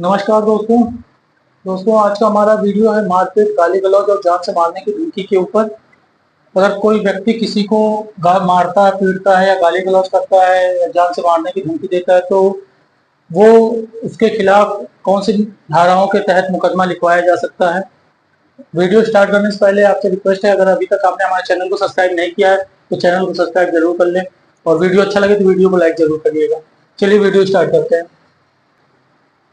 नमस्कार दोस्तों आज का हमारा वीडियो है मारपीट, गाली गलौज और जान से मारने की धमकी के ऊपर। अगर कोई व्यक्ति किसी को मारता है, पीटता है या गाली गलौज करता है या जान से मारने की धमकी देता है तो वो उसके खिलाफ कौन सी धाराओं के तहत मुकदमा लिखवाया जा सकता है। वीडियो स्टार्ट करने से पहले आपसे रिक्वेस्ट है, अगर अभी तक आपने हमारे चैनल को सब्सक्राइब नहीं किया है तो चैनल को सब्सक्राइब जरूर कर लें और वीडियो अच्छा लगे तो वीडियो को लाइक जरूर करिएगा। चलिए वीडियो स्टार्ट करते हैं।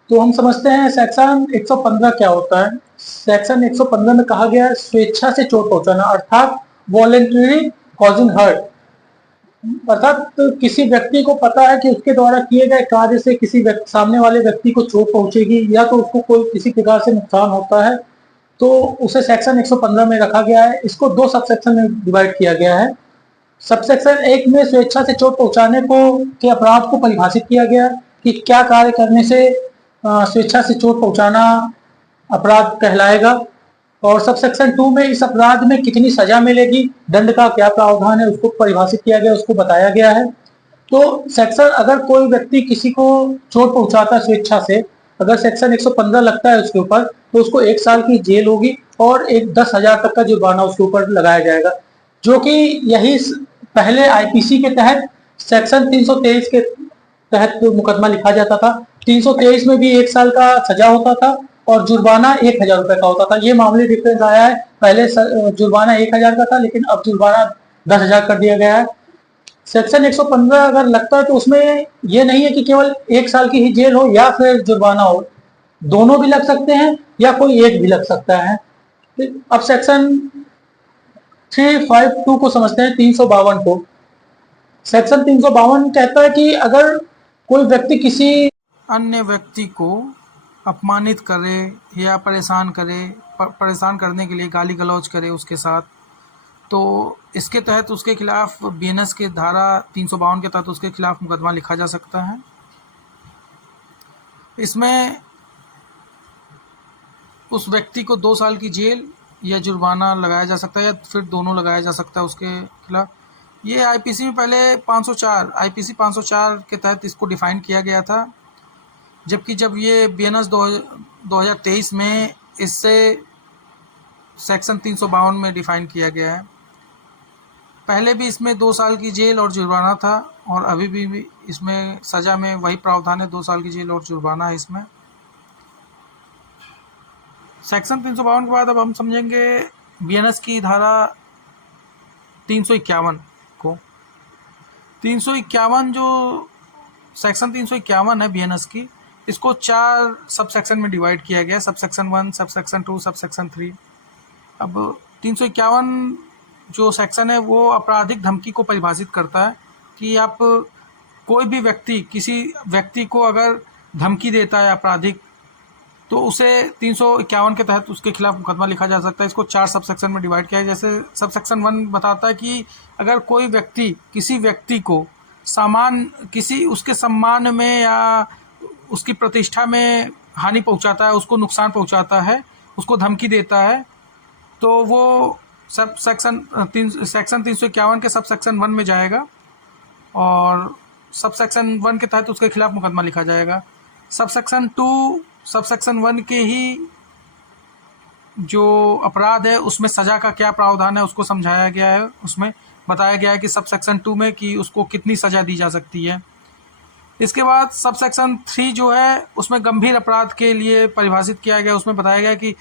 तो हम समझते हैं सेक्शन 115 क्या होता है। सेक्शन 115 में कहा गया है स्वेच्छा से चोट पहुंचाना, अर्थात वॉलेंटरी कॉजिंग हर्ट। अर्थात तो किसी व्यक्ति को पता है कि उसके द्वारा किए गए कार्य से किसी सामने वाले व्यक्ति को चोट पहुंचेगी या तो उसको कोई किसी प्रकार से नुकसान होता है तो उसे सेक्शन 115 में रखा गया है। इसको दो सब सेक्शन में डिवाइड किया गया है। सबसेक्शन 1 में स्वेच्छा से चोट पहुंचाने को के अपराध को परिभाषित किया गया कि क्या कार्य करने से स्वेच्छा से चोट पहुंचाना अपराध कहलाएगा, और सबसेक्शन 2 में इस अपराध में कितनी सजा मिलेगी, दंड का क्या प्रावधान है उसको परिभाषित किया गया, उसको बताया गया है। तो सेक्शन अगर कोई व्यक्ति किसी को चोट पहुंचाता है स्वेच्छा से, अगर सेक्शन 115 लगता है उसके ऊपर तो उसको 1 साल की जेल होगी और 10,000 तक का जुर्माना उसके ऊपर लगाया जाएगा, जो कि यही पहले आईपीसी के तहत सेक्शन 323 के तहत मुकदमा लिखा जाता था। 323 में भी 1 साल का सजा होता था और जुर्माना 1,000 रुपए का होता था। ये मामूली डिफरेंस आया है, पहले जुर्माना 1,000 का था लेकिन अब जुर्माना 10,000 कर दिया गया है। सेक्शन 115 अगर लगता है तो उसमें ये नहीं है कि केवल 1 साल की ही जेल हो या फिर जुर्माना हो, दोनों भी लग सकते हैं या कोई एक भी लग सकता है। अब सेक्शन 352 को समझते हैं, 352 को। सेक्शन 352 कहता है कि अगर कोई व्यक्ति किसी अन्य व्यक्ति को अपमानित करे या परेशान परेशान करने के लिए गाली गलौज करे उसके साथ, तो इसके तहत उसके खिलाफ बीएनएस के धारा 352 के तहत उसके खिलाफ मुकदमा लिखा जा सकता है। इसमें उस व्यक्ति को 2 साल की जेल या जुर्माना लगाया जा सकता है या फिर दोनों लगाया जा सकता है उसके खिलाफ। ये आईपीसी में पहले 504 आईपीसी 504 के तहत इसको डिफाइन किया गया था, जबकि जब ये बीएनएस 2023 में इससे सेक्शन 352 में डिफाइन किया गया है। पहले भी इसमें 2 साल की जेल और जुर्माना था और अभी भी इसमें सज़ा में वही प्रावधान है, 2 साल की जेल और जुर्माना है इसमें। सेक्शन 352 के बाद अब हम समझेंगे बीएनएस की धारा 351 को। 351 जो सेक्शन 351 है बीएनएस की, इसको 4 सब सेक्शन में डिवाइड किया गया, sub section 1, sub section 2, sub section 3। अब 351 जो सेक्शन है वो आपराधिक धमकी को परिभाषित करता है कि आप कोई भी व्यक्ति किसी व्यक्ति को अगर धमकी देता है आपराधिक, तो उसे 351 के तहत उसके खिलाफ मुकदमा लिखा जा सकता है। इसको 4 सब सेक्शन में डिवाइड किया है। जैसे सब सेक्शन 1 बताता है कि अगर कोई व्यक्ति किसी व्यक्ति को किसी उसके सम्मान में या उसकी प्रतिष्ठा में हानि पहुंचाता है, उसको नुकसान पहुंचाता है, उसको धमकी देता है, तो वो सेक्शन 351 के सब सेक्शन 1 में जाएगा और सब सेक्शन 1 के तहत उसके खिलाफ मुकदमा लिखा जाएगा। सब सेक्शन 2 सब सेक्शन 1 के ही जो अपराध है उसमें सज़ा का क्या प्रावधान है उसको समझाया गया है। उसमें बताया गया है कि सब सेक्शन 2 में कि उसको कितनी सज़ा दी जा सकती है। इसके बाद सब सेक्शन 3 जो है उसमें गंभीर अपराध के लिए परिभाषित किया गया। उसमें बताया गया कि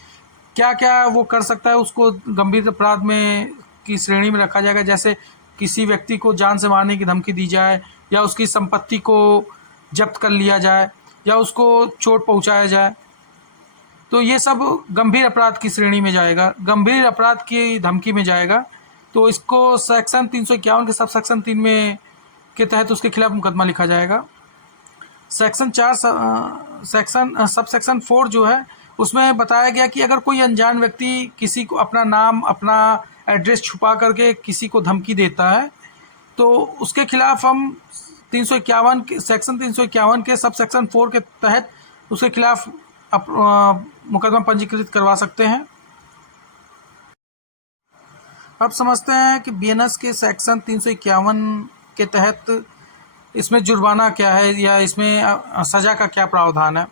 क्या क्या वो कर सकता है, उसको गंभीर अपराध में की श्रेणी में रखा जाएगा। जैसे किसी व्यक्ति को जान से मारने की धमकी दी जाए या उसकी संपत्ति को जब्त कर लिया जाए या उसको चोट पहुंचाया जाए, तो ये सब गंभीर अपराध की श्रेणी में जाएगा, गंभीर अपराध की धमकी में जाएगा। तो इसको सेक्शन 351 के सब सेक्शन 3 में के तहत उसके खिलाफ मुकदमा लिखा जाएगा। सेक्शन 4 सब सेक्शन 4 जो है उसमें बताया गया कि अगर कोई अनजान व्यक्ति किसी को अपना नाम अपना एड्रेस छुपा करके किसी को धमकी देता है, तो उसके खिलाफ हम 351 सेक्शन 351 के सब सेक्शन 4 के तहत उसके खिलाफ मुकदमा पंजीकृत करवा सकते हैं। अब समझते हैं कि बीएनएस के सेक्शन 351 के तहत इसमें जुर्माना क्या है या इसमें सज़ा का क्या प्रावधान है।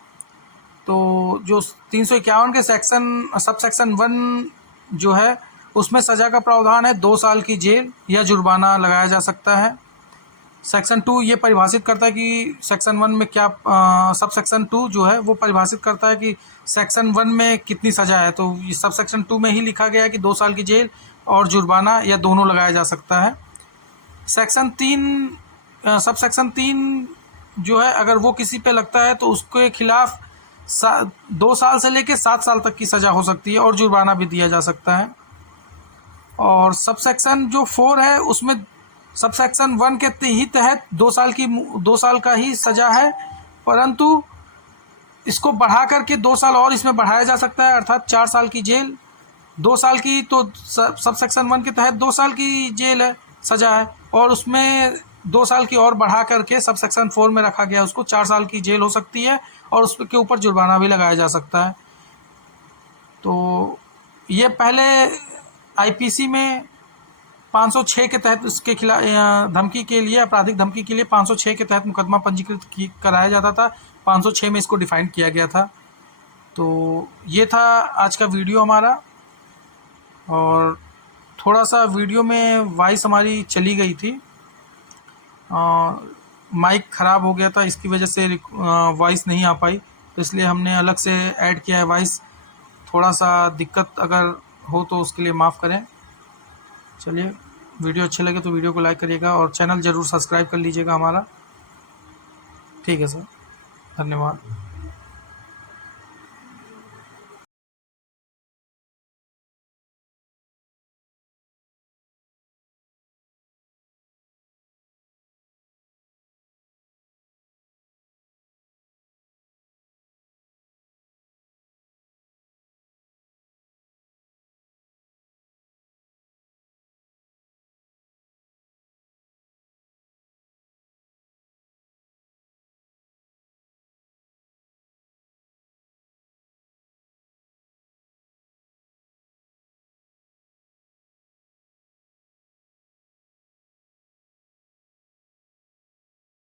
तो जो 351 के सब सेक्शन 1 जो है उसमें सज़ा का प्रावधान है 2 साल की जेल या जुर्माना लगाया जा सकता है। सेक्शन 2 ये परिभाषित करता है कि सेक्शन 1 में क्या सब सेक्शन 2 जो है वो परिभाषित करता है कि सेक्शन 1 में कितनी सज़ा है। तो ये सब सेक्शन 2 में ही लिखा गया है कि 2 साल की जेल और जुर्माना या दोनों लगाया जा सकता है। सेक्शन 3 सब सेक्शन 3 जो है अगर वो किसी पे लगता है तो उसके खिलाफ 2 साल से लेकर 7 साल तक की सज़ा हो सकती है और जुर्माना भी दिया जा सकता है। और सब सेक्शन जो 4 है उसमें सब सेक्शन 1 के ही तहत 2 साल का ही सज़ा है, परंतु इसको बढ़ा करके 2 साल और इसमें बढ़ाया जा सकता है, अर्थात 4 साल की जेल। 2 साल की तो सब सेक्शन 1 के तहत 2 साल की जेल है, सज़ा है, और उसमें 2 साल की और बढ़ा करके सब सेक्शन 4 में रखा गया, उसको 4 साल की जेल हो सकती है और उसके ऊपर जुर्माना भी लगाया जा सकता है। तो ये पहले आईपीसी में 506 के तहत उसके खिलाफ धमकी के लिए, आपराधिक धमकी के लिए 506 के तहत मुकदमा पंजीकृत कराया जाता था। 506 में इसको डिफाइन किया गया था। तो ये था आज का वीडियो हमारा, और थोड़ा सा वीडियो में वॉइस हमारी चली गई थी, माइक ख़राब हो गया था, इसकी वजह से वॉइस नहीं आ पाई, तो इसलिए हमने अलग से ऐड किया है वॉइस। थोड़ा सा दिक्कत अगर हो तो उसके लिए माफ़ करें। चलिए, वीडियो अच्छे लगे तो वीडियो को लाइक करिएगा और चैनल ज़रूर सब्सक्राइब कर लीजिएगा हमारा। ठीक है सर, धन्यवाद।